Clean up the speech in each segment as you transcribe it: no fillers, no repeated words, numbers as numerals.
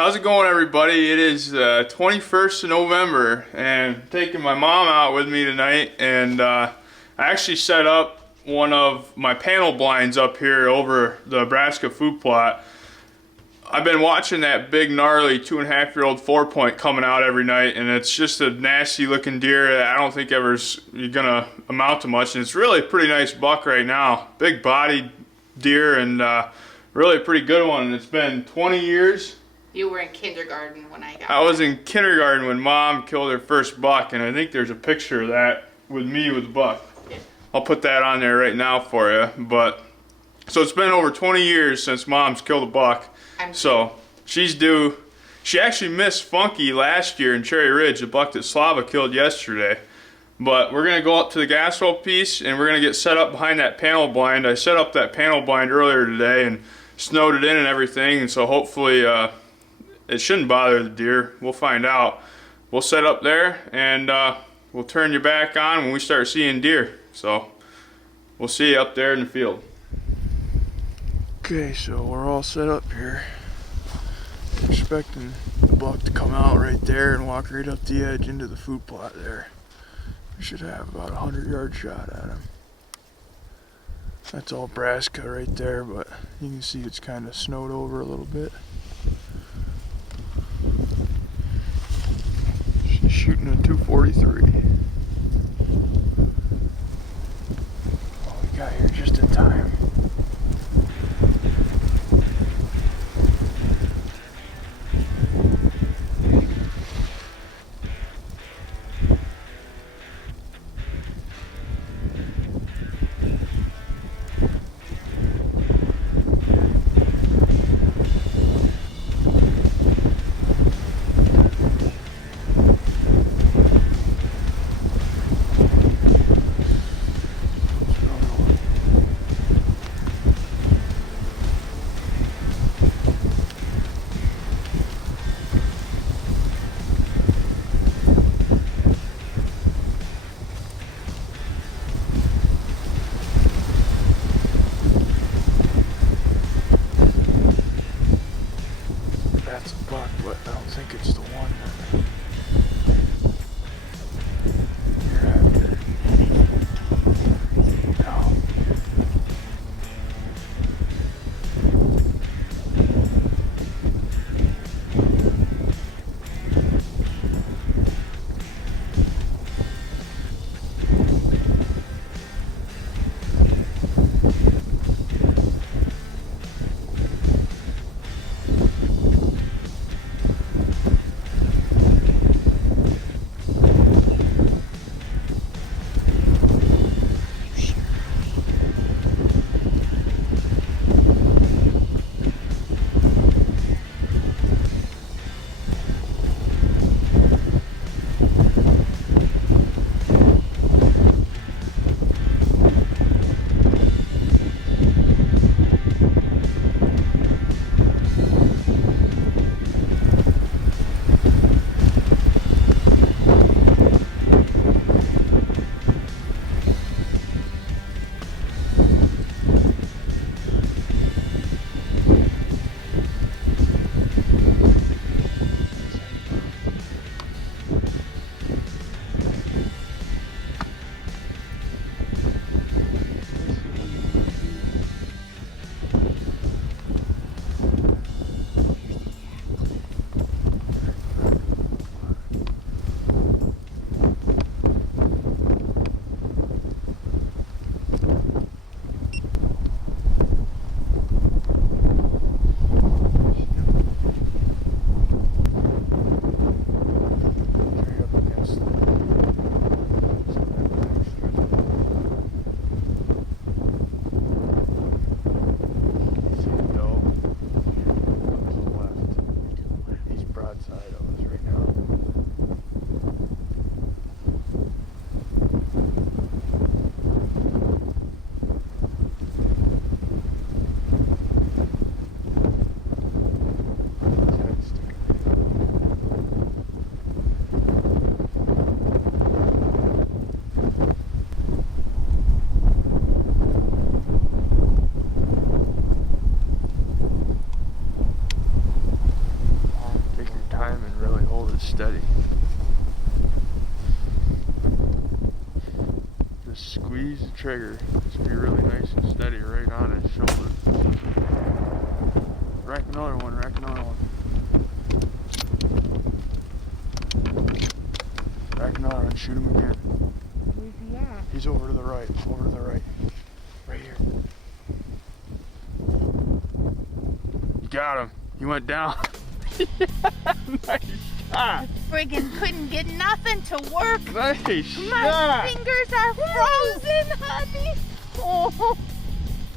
How's it going, everybody? It is 21st of November, and I'm taking my mom out with me tonight, and I actually set up one of my panel blinds up here over the Nebraska food plot. I've been watching that big, gnarly 2.5-year-old 4-point coming out every night, and it's just a nasty-looking deer that I don't think you're gonna amount to much, and it's really a pretty nice buck right now. Big-bodied deer, and really a pretty good one, and it's been 20 years. You were in kindergarten when I got I was in kindergarten when Mom killed her first buck, and I think there's a picture of that with me with the buck. Yeah. I'll put that on there right now for you. But so it's been over 20 years since Mom's killed a buck. So she's due. She actually missed Funky last year in Cherry Ridge, the buck that Slava killed yesterday. But we're gonna go up to the gas well piece, and we're gonna get set up behind that panel blind. I set up that panel blind earlier today and snowed it in and everything, and so hopefully it shouldn't bother the deer. We'll find out. We'll set up there, and we'll turn you back on when we start seeing deer. So we'll see you up there in the field. Okay, so we're all set up here. Expecting the buck to come out right there and walk right up the edge into the food plot there. We should have about a 100-yard shot at him. That's all brassica right there, but you can see it's kind of snowed over a little bit. She's shooting a 243. Oh, we got here just in time. That's a buck, but I don't think it's the one that you're after. No. steady. Just squeeze the trigger. Just be really nice and steady right on his shoulder. Rack another one, rack another one. Rack another one, shoot him again. Where's he at? He's over to the right, over to the right. Right here. You got him. He went down. Nice shot. Friggin' couldn't get nothing to work. Nice My shot. fingers are frozen, honey. Oh,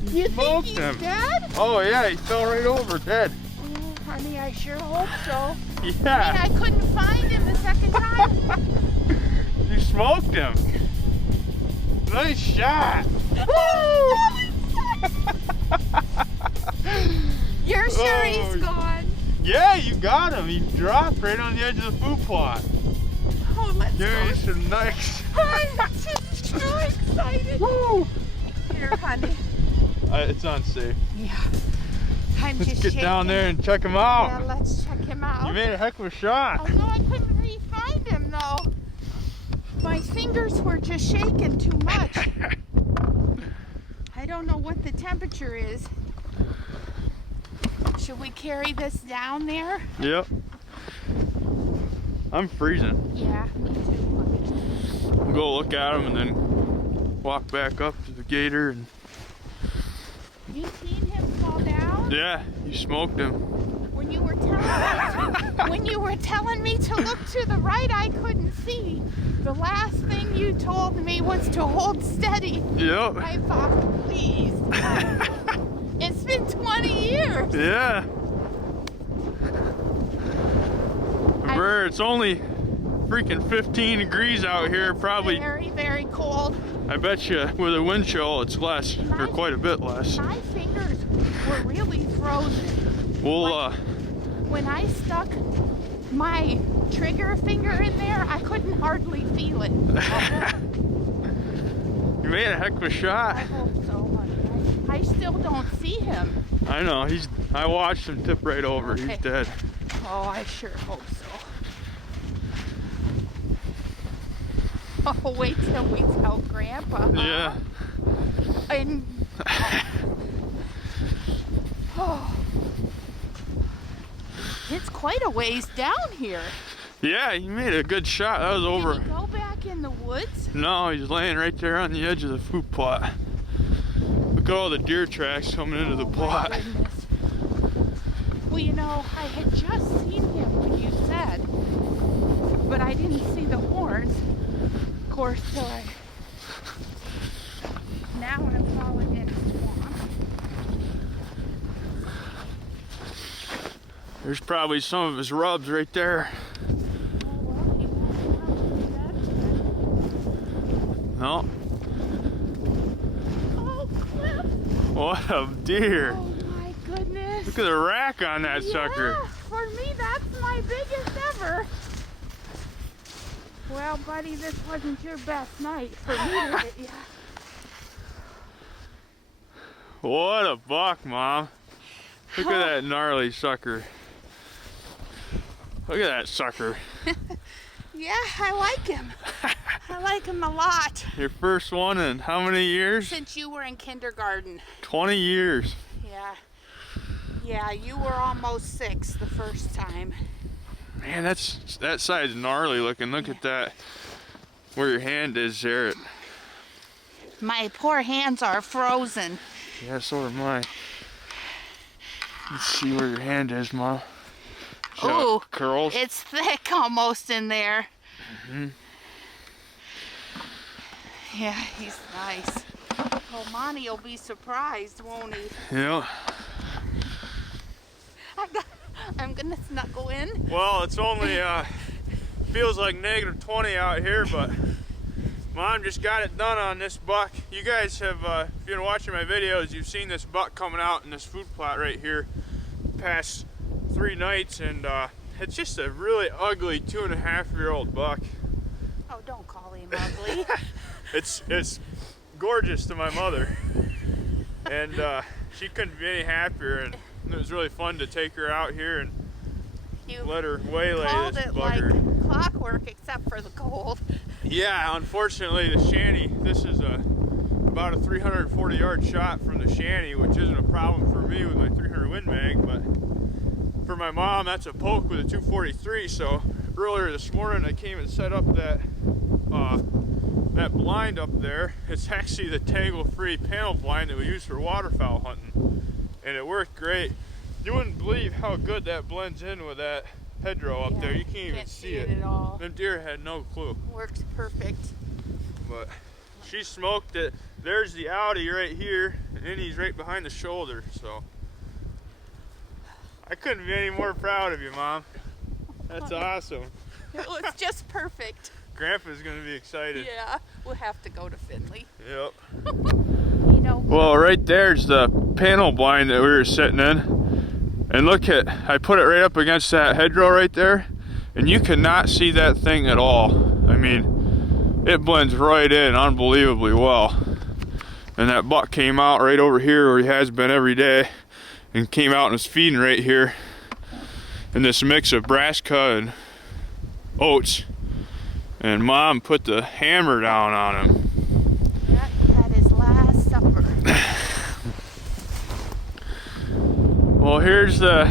you think Smoked he's him. dead? Oh yeah, he fell right over, dead. Oh, honey, I sure hope so. Yeah. I couldn't find him the second time. You smoked him. Nice shot. You're sure Oh, he's gone? Yeah, you got him. He dropped right on the edge of the food plot. Oh, let's Give go. me some nice. I'm just so excited. Woo! Here, honey. It's unsafe. Yeah. I'm Let's just get shaking. down there and check him Yeah, out. let's check him out. You made a heck of a shot. I know I couldn't re-find him though. My fingers were just shaking too much. I don't know what the temperature is. Should we carry this down there? Yep. I'm freezing. Yeah, me too. We'll go look at him and then walk back up to the gator. And You seen him fall down? yeah, you smoked him. When you were telling me to look to the right, I couldn't see. The last thing you told me was to hold steady. Yep. I thought, please. It's been 20 years. Yeah. It's only freaking 15 degrees out here. Probably, Very, very cold. I bet you with a wind chill it's less, or quite a bit less. My fingers were really frozen. We'll, When I stuck my trigger finger in there, I couldn't hardly feel it. you made a heck of a I shot. hope so, honey. I still don't see him. I know, I watched him tip right over. Okay. He's dead. Oh, I sure hope so. Oh, wait till we tell Grandpa. Yeah. And oh, it's quite a ways down here. Yeah, he made a good shot. That was Did over. he go back in the woods? No, he's laying right there on the edge of the food plot. Look at all the deer tracks coming into the Oh, my plot. goodness. Well, you know, I had just seen him when you said, but I didn't see the horns. Of course, till now I'm falling in a swamp. There's probably some of his rubs right there. Oh, well, he won't come to that. No. Oh, Cliff! What a deer. Oh, my goodness. Look at the rack on that sucker. Yeah, for me, that's my biggest ever. Well, buddy, this wasn't your best night for me to hit you. What a buck, Mom. Look at that gnarly sucker. Look at that sucker. Yeah, I like him. I like him a lot. Your first one in how many years? Since you were in kindergarten. 20 years. Yeah. Yeah, you were almost 6 the first time. Man, that side's gnarly looking. Look at that. Where your hand is there. My poor hands are frozen. Yeah, so are mine. Let's see where your hand is, Mom. Ooh, curls. it's thick almost in there. Mm-hmm. Yeah, he's nice. Oh, Monty will be surprised, won't he? Yeah. I'm gonna snuggle in. Well, it's only feels like negative 20 out here, but Mom just got it done on this buck. You guys have, if you've been watching my videos, you've seen this buck coming out in this food plot right here past 3 nights, and it's just a really ugly 2.5-year-old buck. Oh, don't call him ugly. It's gorgeous to my mother, and she couldn't be any happier, and it was really fun to take her out here and You let her waylay called this it bugger. like clockwork, except for the cold. Yeah, unfortunately, the shanty, this is about a 340 yard shot from the shanty, which isn't a problem for me with my 300 Win Mag, but for my mom, that's a poke with a 243. So earlier this morning, I came and set up that blind up there. It's actually the tangle-free panel blind that we use for waterfowl hunting, and it worked great. You wouldn't believe how good that blends in with that hedgerow up there. You can't even see it at all. Them deer had no clue. Works perfect. But she smoked it. There's the Audi right here, and he's right behind the shoulder. So I couldn't be any more proud of you, Mom. That's awesome. It was just perfect. Grandpa's gonna be excited. Yeah, we'll have to go to Findlay. Yep. You know. Well, right there's the panel blind that we were sitting in. And look at, I put it right up against that hedgerow right there, and you cannot see that thing at all. I mean, it blends right in unbelievably well. And that buck came out right over here where he has been every day, and came out and was feeding right here in this mix of brassica and oats. And Mom put the hammer down on him. Yeah, he had his last supper. Well, here's the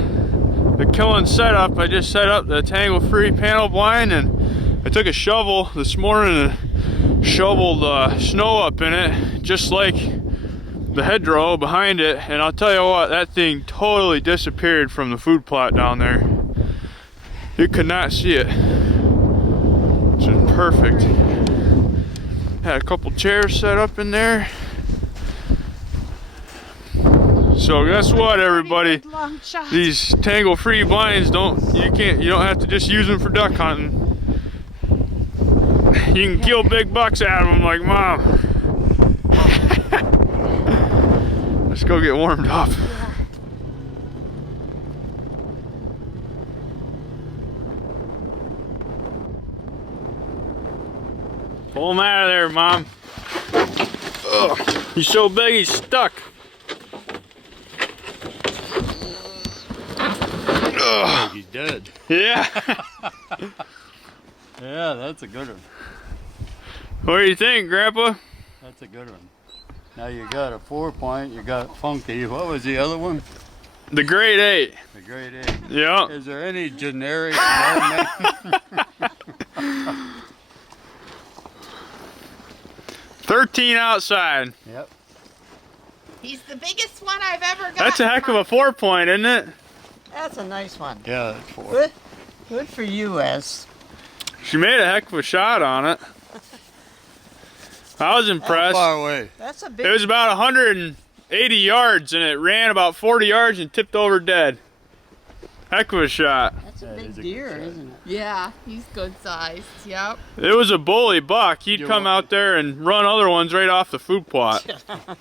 killing setup. I just set up the tangle-free panel blind, and I took a shovel this morning and shoveled snow up in it, just like the hedgerow behind it. And I'll tell you what, that thing totally disappeared from the food plot down there. You could not see it. It's perfect. Had a couple chairs set up in there. So guess what, everybody? These tangle-free blinds you don't have to just use them for duck hunting. You can kill big bucks out of them like Mom. Let's go get warmed up. Pull him out of there, Mom. Ugh. He's so big he's stuck. He's dead. Yeah. Yeah, that's a good one. What do you think, Grandpa? That's a good one. Now you got a 4-point, you got Funky. What was the other one? The Grade 8. The Grade 8. Yeah. Is there any generic name? 13 outside. Yep. He's the biggest one I've ever got. That's a heck of a 4-point, isn't it? That's a nice one. Yeah, that's 4. Good, good for you, Es. She made a heck of a shot on it. I was How impressed. far away? That's a big. It was about 180 yards, and it ran about 40 yards and tipped over dead. Heck of a shot. That's a That big is a good deer, shot. isn't it? Yeah, he's good sized. Yep. It was a bully buck. He'd You come want- out there and run other ones right off the food plot.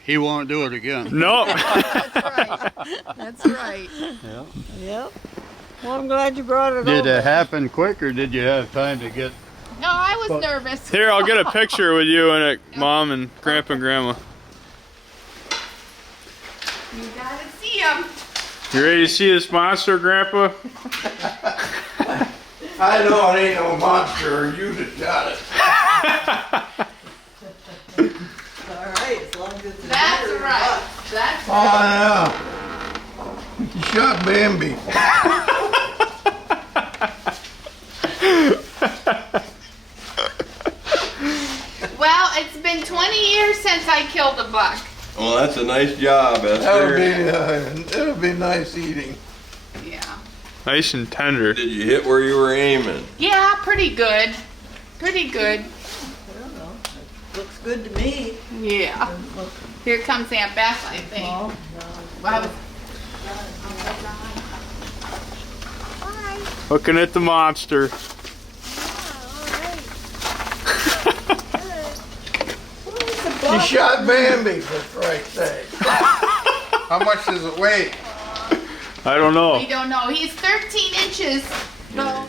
He won't do it again. Nope. That's right. That's right. Yeah. Yep. Well, I'm glad you brought it Did over. it happen quick, or did you have time to get? No, I was nervous. Here, I'll get a picture with you and it, Mom and Grandpa and Grandma. You gotta see him. You ready to see this monster, Grandpa? I know it ain't no monster, you just got it. All right, as long as it's a That's deer. right. That's Oh, right. yeah. You shot Bambi. Well, it's been 20 years since I killed a buck. Well, that's a nice job, Esther. That'll be nice eating. Yeah. Nice and tender. Did you hit where you were aiming? Yeah, pretty good. Pretty good. I don't know. It looks good to me. Yeah. Here comes Aunt Beth, I think. Oh, Well, I was- Looking at the monster. You shot Bambi, for Christ's sake. How much does it weigh? I don't know. we don't know. He's 13 inches. No,